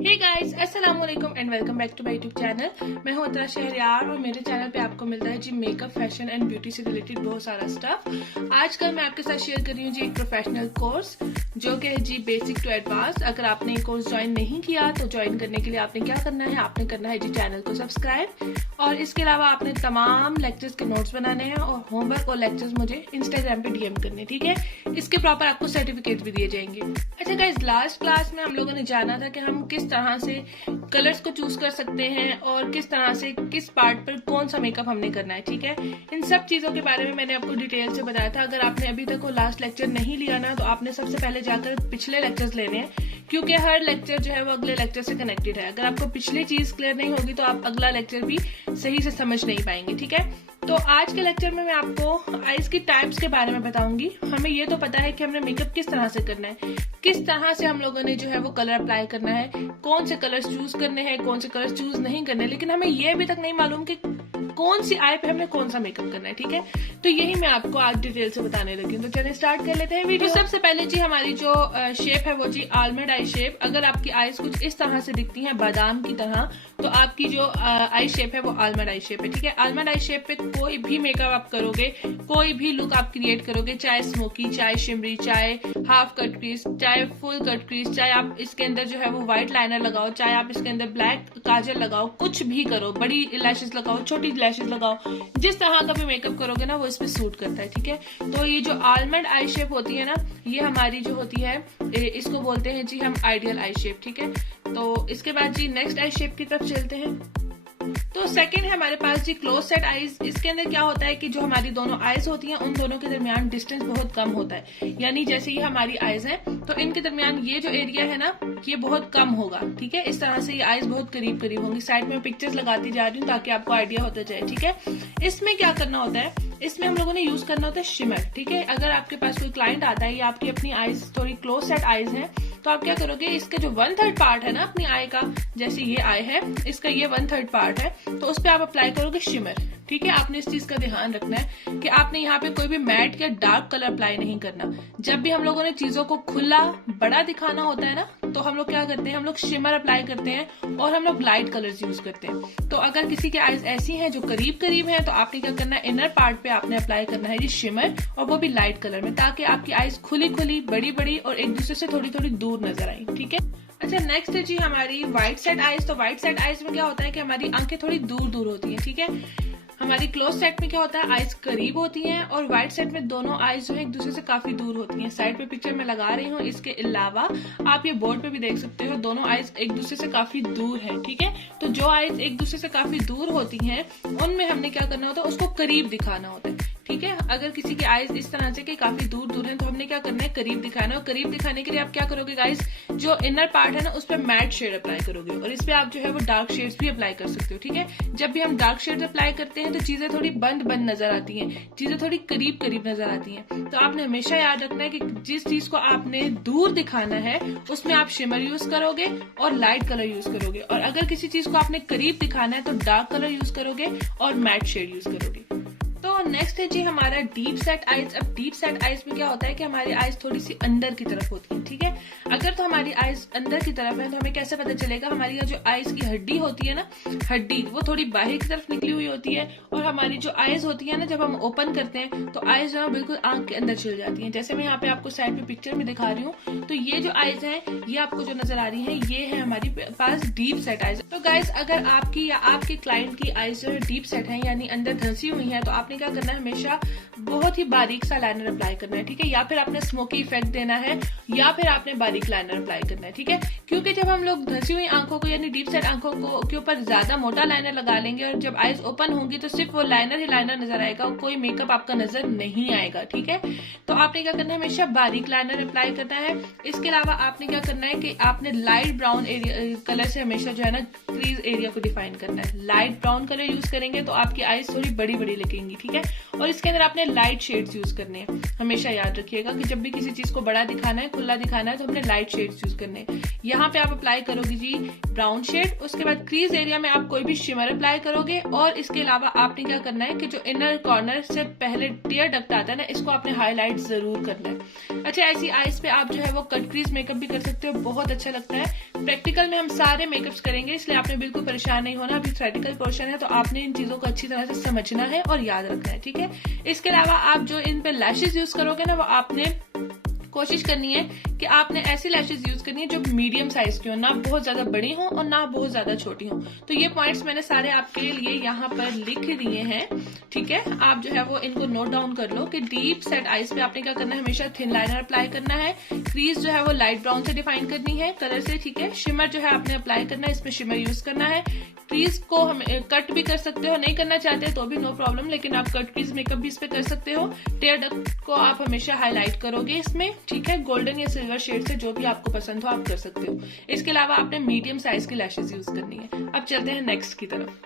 हे guys, अस्सलाम वालेकुम and welcome back to my YouTube channel. मैं हूं अतरा शहरयार और मेरे चैनल पे आपको मिलता है जी मेकअप, फैशन एंड ब्यूटी से रिलेटेड बहुत सारा स्टफ। आजकल मैं आपके साथ शेयर कर रही हूँ जी एक प्रोफेशनल कोर्स जो कि है जी बेसिक टू एडवांस। अगर आपने ये कोर्स ज्वाइन नहीं किया तो ज्वाइन करने के लिए आपने क्या करना है, आपने करना है जी चैनल को सब्सक्राइब और इसके अलावा आपने तमाम लेक्चर्स के नोट्स बनाने हैं और होमवर्क और लेक्चर्स मुझे इंस्टाग्राम पे डीएम करने, ठीक है। इसके प्रॉपर आपको सर्टिफिकेट भी दिए जाएंगे। अच्छा गाइस, लास्ट क्लास में हम लोगों ने जाना था कि हम किस तरह से कलर्स को चूज कर सकते हैं और किस तरह से किस पार्ट पर कौन सा मेकअप हमने करना है, ठीक है। इन सब चीजों के बारे में मैंने आपको डिटेल से बताया था। अगर आपने अभी तक वो लास्ट लेक्चर नहीं लिया ना तो आपने सबसे पहले जाकर पिछले लेक्चर्स लेने हैं, क्योंकि हर लेक्चर जो है वो अगले लेक्चर से कनेक्टेड है। अगर आपको पिछली चीज क्लियर नहीं होगी तो आप अगला लेक्चर भी सही से समझ नहीं पाएंगे, ठीक है। तो आज के लेक्चर में मैं आपको आईज की टाइप्स के बारे में बताऊंगी। हमें ये तो पता है कि हमने मेकअप किस तरह से करना है, किस तरह से हम लोगों ने जो है वो कलर अप्लाई करना है, कौन से कलर्स चूज करने हैं, कौन से कलर्स चूज नहीं करने, लेकिन हमें ये अभी तक नहीं मालूम कि कौन सी आई पे हमने कौन सा मेकअप करना है, ठीक है। तो यही मैं आपको आज डिटेल से बताने लगी हूँ। तो चलिए स्टार्ट कर लेते हैं वीडियो। तो सबसे पहले जी हमारी जो शेप है वो जी आलमंड आई शेप। अगर आपकी आईज कुछ इस तरह से दिखती हैं बादाम की तरह, तो आपकी जो आई शेप है वो आलमंड आई शेप है, ठीक है। आलमंड आई शेप पे कोई भी मेकअप आप करोगे, कोई भी लुक आप क्रिएट करोगे, चाहे स्मोकी, चाहे शिमरी, चाहे हाफ कट क्रीज, चाहे फुल कट क्रीज, चाहे आप इसके अंदर जो है वो व्हाइट लाइनर लगाओ, चाहे आप इसके अंदर ब्लैक काजल लगाओ, कुछ भी करो, बड़ी लैशेस लगाओ, छोटी लैशेस लगाओ, जिस तरह का भी मेकअप करोगे ना वो इसमें सूट करता है, ठीक है। तो ये जो आलमंड आई शेप होती है ना, ये हमारी जो होती है इसको बोलते हैं जी हम आइडियल आई शेप, ठीक है। तो इसके बाद जी नेक्स्ट आई शेप की तरफ चलते हैं। तो सेकंड है हमारे पास जी क्लोज सेट आईज। इसके अंदर क्या होता है कि जो हमारी दोनों आईज होती हैं उन दोनों के दरमियान डिस्टेंस बहुत कम होता है। यानी जैसे ये हमारी आईज है तो इनके दरमियान ये जो एरिया है ना ये बहुत कम होगा, ठीक है। इस तरह से ये आईज बहुत करीब करीब होंगी। साइड में पिक्चर्स लगाती जा रही हूँ ताकि आपको आइडिया होता जाए, ठीक है। इसमें क्या करना होता है, इसमें हम लोगों ने यूज करना होता है शिमर, ठीक है। अगर आपके पास कोई क्लाइंट आता है या आपकी अपनी आईज थोड़ी क्लोज सेट आईज है तो आप क्या करोगे, इसके जो 1/3 पार्ट है ना अपनी आई का, जैसे ये आई है इसका ये 1/3 पार्ट है, तो उस पर आप अप्लाई करोगे शिमर, ठीक है। आपने इस चीज का ध्यान रखना है कि आपने यहाँ पे कोई भी मैट या डार्क कलर अप्लाई नहीं करना। जब भी हम लोगों ने चीजों को खुला बड़ा दिखाना होता है ना तो हम लोग क्या करते हैं, हम लोग शिमर अप्लाई करते हैं और हम लोग लाइट कलर्स यूज करते हैं। तो अगर किसी की आईज ऐसी हैं जो करीब करीब हैं तो आपने क्या करना है, इनर पार्ट पे आपने अप्लाई करना है ये शिमर, और वो भी लाइट कलर में, ताकि आपकी आईज खुली खुली बड़ी बड़ी और एक दूसरे से थोड़ी थोड़ी दूर नजर आई, ठीक है। अच्छा नेक्स्ट है जी हमारी व्हाइट सेट आईज। तो व्हाइट सेट आईज में क्या होता है कि हमारी आंखें थोड़ी दूर दूर होती हैं, ठीक है। हमारी क्लोज सेट में क्या होता है, आईज करीब होती हैं और व्हाइट सेट में दोनों आईज जो है एक दूसरे से काफी दूर होती हैं। साइड पे पिक्चर में लगा रही हूँ। इसके अलावा आप ये बोर्ड पे भी देख सकते हो, दोनों आईज एक दूसरे से काफी दूर है, ठीक है। तो जो आईज एक दूसरे से काफी दूर होती हैं उनमें हमने क्या करना होता है, उसको करीब दिखाना होता है, ठीक है। अगर किसी की आईज इस तरह से कि काफी दूर दूर है तो हमने क्या करना है, करीब दिखाना है। और करीब दिखाने के लिए आप क्या करोगे गाइस, जो इनर पार्ट है ना उस पर मैट शेड अप्लाई करोगे और इस पे आप जो है वो डार्क शेड्स भी अप्लाई कर सकते हो, ठीक है। जब भी हम डार्क शेड्स अप्लाई करते हैं तो चीजें थोड़ी बंद बंद नजर आती हैं, चीजें थोड़ी करीब करीब नजर आती हैं। तो आपने हमेशा याद रखना है कि जिस चीज को आपने दूर दिखाना है उसमें आप शिमर यूज करोगे और लाइट कलर यूज करोगे, और अगर किसी चीज को आपने करीब दिखाना है तो डार्क कलर यूज करोगे और मैट शेड यूज करोगे। तो नेक्स्ट है जी हमारा डीप सेट आईज। अब डीप सेट आईज में क्या होता है कि हमारी आईज थोड़ी सी अंदर की तरफ होती है, ठीक है। अगर तो हमारी आईज अंदर की तरफ है तो हमें कैसे पता चलेगा, हमारी जो आईज की हड्डी होती है ना, हड्डी वो थोड़ी बाहर की तरफ निकली हुई होती है, और हमारी जो आईज होती है ना जब हम ओपन करते हैं तो आईज जो है बिल्कुल आंख के अंदर चल जाती है। जैसे मैं यहाँ पे आपको साइड पे पिक्चर में दिखा रही हूँ, तो ये जो आईज है ये आपको जो नजर आ रही है ये है हमारी पास डीप सेट आईज। तो गाइस अगर आपकी या आपके क्लाइंट की आईज जो है डीप सेट है यानी अंदर धंसी हुई है तो आपने क्या करना है, हमेशा बहुत ही बारीक सा लाइनर अप्लाई करना है, ठीक है। या फिर आपने स्मोकी इफेक्ट देना है या फिर आपने बारीक लाइनर अप्लाई करना है, ठीक है। क्योंकि जब हम लोग धंसी हुई आंखों को यानी डीप सेट आंखों को के ऊपर ज्यादा मोटा लाइनर लगा लेंगे और जब आईज ओपन होंगी तो सिर्फ वो लाइनर ही लाइनर नजर आएगा और कोई मेकअप आपका नजर नहीं आएगा, ठीक है। तो आपने क्या करना है, हमेशा बारीक लाइनर अप्लाई करना है। इसके अलावा आपने क्या करना है कि आपने लाइट ब्राउन कलर से हमेशा जो है ना क्रीज एरिया को डिफाइन करना है। लाइट ब्राउन कलर यूज करेंगे तो आपकी आईज थोड़ी बड़ी बड़ी लगेंगी, ठीक है। और इसके अंदर आपने लाइट शेड्स यूज करने हैं। हमेशा याद रखिएगा कि जब भी किसी चीज को बड़ा दिखाना है, खुला दिखाना है तो हमने लाइट शेड्स यूज करने हैं। यहाँ पे आप अप्लाई करोगे जी ब्राउन शेड, उसके बाद क्रीज एरिया में आप कोई भी शिमर अप्लाई करोगे, और इसके अलावा आपने क्या करना है कि जो इनर कॉर्नर से पहले टीयर डक्ट आता है ना इसको आपने हाईलाइट जरूर करना है। अच्छा ऐसी आईज पे आप जो है वो कट क्रीज मेकअप भी कर सकते हो, बहुत अच्छा लगता है। प्रैक्टिकल में हम सारे मेकअप्स करेंगे, इसलिए आपने बिल्कुल परेशान नहीं होना। अभी थ्योरेटिकल पोर्शन है तो आपने इन चीजों को अच्छी तरह से समझना है और याद रखना है, ठीक है। इसके अलावा आप जो इन पे लैशेज यूज करोगे ना, वो आपने कोशिश करनी है कि आपने ऐसी लैशेज यूज करनी है जो मीडियम साइज की हो, ना बहुत ज्यादा बड़ी हो और ना बहुत ज्यादा छोटी हो। तो ये पॉइंट्स मैंने सारे आपके लिए यहाँ पर लिख दिए हैं, ठीक है। आप जो है वो इनको नोट डाउन कर लो कि डीप सेट आईज पे आपने क्या करना है, हमेशा थिन लाइनर अप्लाई करना है। क्रीज जो है वो लाइट ब्राउन से डिफाइन करनी है कलर से, ठीक है। शिमर जो है आपने अप्लाई करना है, इसमें शिमर यूज करना है। क्रीज को हम कट भी कर सकते हो, नहीं करना चाहते तो भी नो प्रॉब्लम, लेकिन आप कट क्रीज मेकअप भी इस पे कर सकते हो। टेयर डक्ट को आप हमेशा हाईलाइट करोगे इसमें, ठीक है। गोल्डन या सिल्वर शेड से जो भी आपको पसंद हो आप कर सकते हो। इसके अलावा आपने मीडियम साइज की लैशेज यूज करनी है। अब चलते हैं नेक्स्ट की तरफ।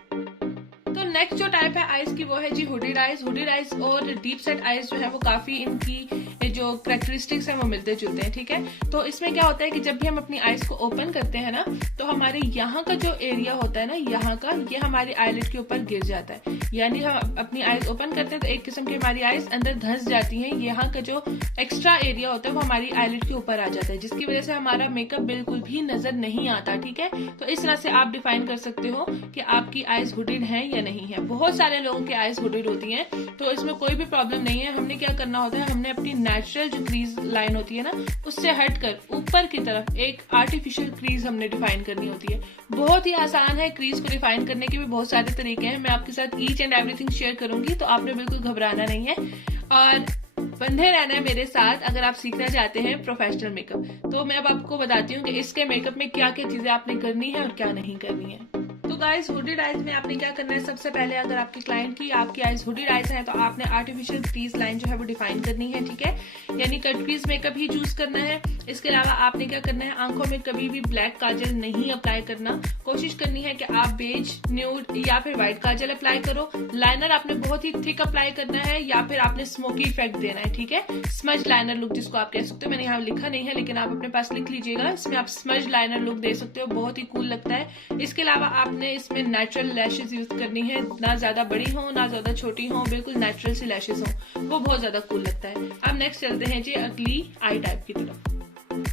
तो नेक्स्ट जो टाइप है आईज की वो है जी हुडीड आईज। हुडीड आईज और डीप सेट आईज जो है वो काफी इनकी जो कैरेक्टरिस्टिक्स हैं वो मिलते जुलते हैं, ठीक है। तो इसमें क्या होता है कि जब भी हम अपनी आईज को ओपन करते हैं ना, तो हमारे यहाँ का जो एरिया होता है ना, यहाँ का, ये हमारी आईलिड के ऊपर गिर जाता है। यानी हम अपनी आईज ओपन करते हैं तो एक किस्म की हमारी आईज अंदर धंस जाती है। यहाँ का जो एक्स्ट्रा एरिया होता है वो हमारी आईलिड के ऊपर आ जाता है, जिसकी वजह से हमारा मेकअप बिल्कुल भी नजर नहीं आता, ठीक है। तो इस तरह से आप डिफाइन कर सकते हो कि आपकी आईज हुडीड है या नहीं है। बहुत सारे लोगों की आईज हुडीड होती हैं, तो इसमें कोई भी प्रॉब्लम नहीं है। हमने क्या करना होता है, हमने अपनी नेचुरल जो क्रीज लाइन होती है ना, उससे हटकर ऊपर की तरफ एक आर्टिफिशियल क्रीज हमने डिफाइन करनी होती है। बहुत ही आसान है, क्रीज को डिफाइन करने के भी बहुत सारे तरीके हैं। मैं आपके साथ ईच एंड एवरीथिंग शेयर करूंगी, तो आपने बिल्कुल घबराना नहीं है और बंधे रहना है मेरे साथ अगर आप सीखना चाहते हैं प्रोफेशनल मेकअप। तो मैं अब आपको बताती हूँ कि इसके मेकअप में क्या क्या चीजें आपने करनी है और क्या नहीं करनी है। तो गाइस हुडीड आईज में आपने क्या करना है, सबसे पहले अगर आपके क्लाइंट की आपकी आईज हुडीड आईज है तो आपने आर्टिफिशियल क्रीज लाइन जो है वो डिफाइन करनी है, ठीक है। यानी कट क्रीज मेकअप ही चूज करना है। इसके अलावा आपने क्या करना है, आंखों में कभी भी ब्लैक काजल नहीं अप्लाई करना। कोशिश करनी है कि आप बेज, न्यूड या फिर व्हाइट काजल अप्लाई करो। लाइनर आपने बहुत ही थिक अप्लाई करना है या फिर आपने स्मोकी इफेक्ट देना है, ठीक है। स्मज लाइनर लुक जिसको आप कह सकते हो, मैंने यहाँ लिखा नहीं है लेकिन आप अपने पास लिख लीजिएगा। इसमें आप स्मज लाइनर लुक दे सकते हो, बहुत ही कूल लगता है। इसके अलावा आपने इसमें नेचुरल लैशेज यूज करनी है, ना ज्यादा बड़ी हो ना ज्यादा छोटी हो, बिल्कुल नेचुरल सी लैशेज हो, वो बहुत ज्यादा कूल लगता है। अब नेक्स्ट चलते हैं जी अगली आई टाइप की तरफ।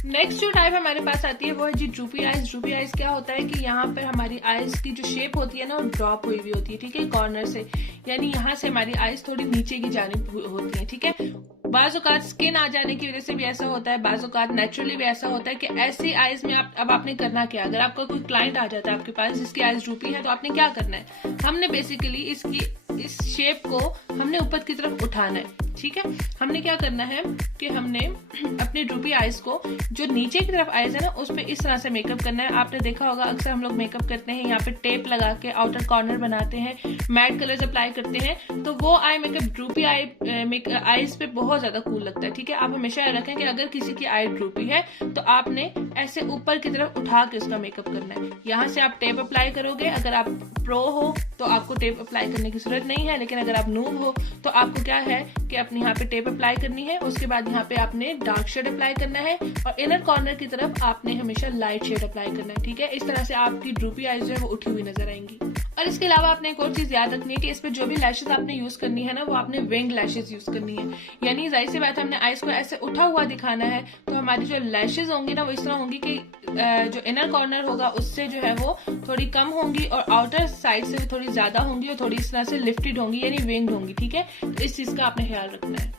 नेक्स्ट जो टाइप हमारे पास आती है वो है जी ड्रूपी आईज। ड्रूपी आईज क्या होता है कि यहाँ पर हमारी आईज की जो शेप होती है ना, वो ड्रॉप हुई हुई होती है, ठीक है, कॉर्नर से। यानी यहाँ से हमारी आईज थोड़ी नीचे की जानिब होती है, ठीक है। बाज़ औक़ात स्किन आ जाने की वजह से भी ऐसा होता है, बाज़ औक़ात नेचुरली भी ऐसा होता है कि ऐसी आईज में अब आपने करना क्या, अगर आपका कोई क्लाइंट आ जाता है आपके पास जिसकी आईज ड्रूपी है, तो आपने क्या करना है, हमने बेसिकली इस शेप को हमने ऊपर की तरफ उठाना है, ठीक है। हमने क्या करना है कि हमने अपनी ड्रूपी आईज को जो नीचे की तरफ आईज है ना, उस पे इस तरह से मेकअप करना है। आपने देखा होगा अक्सर हम लोग मेकअप करते हैं, यहाँ पे टेप लगा के आउटर कॉर्नर बनाते हैं, मैट कलर्स अप्लाई करते हैं, तो वो आई मेकअप ड्रूपी आईज पे बहुत ज्यादा कूल लगता है, ठीक है। आप हमेशा याद रखें कि अगर किसी की आई ड्रूपी है तो आपने ऐसे ऊपर की तरफ उठा के उसका मेकअप करना है। यहाँ से आप टेप अप्लाई करोगे। अगर आप प्रो हो तो आपको टेप अप्लाई करने की जरूरत नहीं है, लेकिन अगर आप नूब हो तो आपको क्या है कि अपने यहाँ पे टेप अप्लाई करनी है। उसके बाद यहाँ पे आपने डार्क शेड अप्लाई करना है और इनर कॉर्नर की तरफ आपने हमेशा लाइट शेड अप्लाई करना है, ठीक है। इस तरह से आपकी ड्रूपी आईज जो है वो उठी हुई नजर आएंगी। और इसके अलावा आपने एक और चीज याद रखनी है कि इसमें जो भी लैशेज आपने यूज करनी है ना, वो आपने विंग लैशेज यूज करनी है। यानी जाहिर सी बात है, हमने आईज को ऐसे उठा हुआ दिखाना है, तो हमारी जो लैशेज होंगी ना वो इस तरह होंगी कि जो इनर कॉर्नर होगा उससे जो है वो थोड़ी कम होंगी और आउटर साइड से थोड़ी ज्यादा होंगी और थोड़ी इस तरह से लिफ्टेड होंगी, यानी विंग्ड होंगी, ठीक है। तो इस चीज का आपने ख्याल रखना है।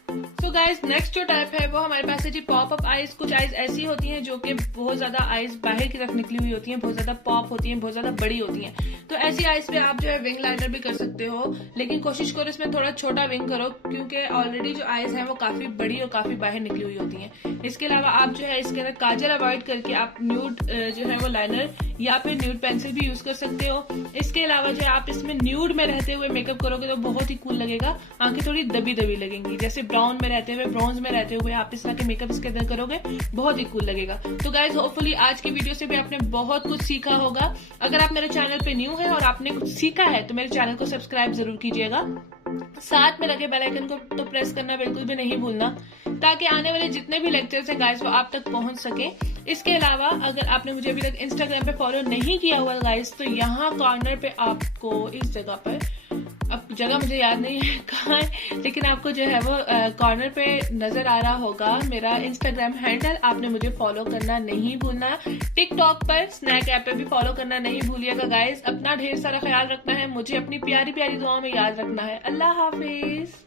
सो गाइज नेक्स्ट जो टाइप है वो हमारे पास है जी पॉप अप आईज। कुछ आईज ऐसी होती हैं जो कि बहुत ज्यादा आईज बाहर की तरफ निकली हुई होती हैं, बहुत ज्यादा पॉप होती हैं, बहुत ज्यादा बड़ी होती हैं। तो ऐसी आईज पे आप जो है विंग लाइनर भी कर सकते हो, लेकिन कोशिश करो इसमें थोड़ा छोटा विंग करो, क्योंकि ऑलरेडी जो आईज है वो काफी बड़ी और काफी बाहर निकली हुई होती हैं। इसके अलावा आप जो है इसके अंदर काजल अवॉइड करके आप न्यूड जो है वो लाइनर या फिर न्यूड पेंसिल भी यूज कर सकते हो। इसके अलावा जो है आप इसमें न्यूड में रहते हुए मेकअप करोगे तो बहुत ही कूल लगेगा, आंखें थोड़ी दबी दबी लगेंगी। जैसे ब्राउन में रहते हुए, ब्रॉन्ज में रहते हुए आप इस तरह के मेकअप इसके अंदर करोगे, बहुत ही कूल लगेगा। तो गाइज होपफुली आज की वीडियो से भी आपने बहुत कुछ सीखा होगा। अगर आप मेरे चैनल पे न्यू है और आपने कुछ सीखा है तो मेरे चैनल को सब्सक्राइब जरूर कीजिएगा। साथ में लगे बेल आइकन को तो प्रेस करना बिल्कुल भी नहीं भूलना, ताकि आने वाले जितने भी लेक्चर्स हैं गाइस वो आप तक पहुंच सके। इसके अलावा अगर आपने मुझे अभी तक इंस्टाग्राम पे फॉलो नहीं किया हुआ गाइस, तो यहाँ कॉर्नर पे आपको इस जगह पर अब जगह मुझे याद नहीं है कहाँ है, लेकिन आपको जो है वो कॉर्नर पे नजर आ रहा होगा मेरा इंस्टाग्राम हैंडल। आपने मुझे फॉलो करना नहीं भूलना। टिकटॉक पर स्नैक ऐप पे भी फॉलो करना नहीं भूलिएगा गाइज। अपना ढेर सारा ख्याल रखना है, मुझे अपनी प्यारी प्यारी दुआओं में याद रखना है। अल्लाह हाफिज।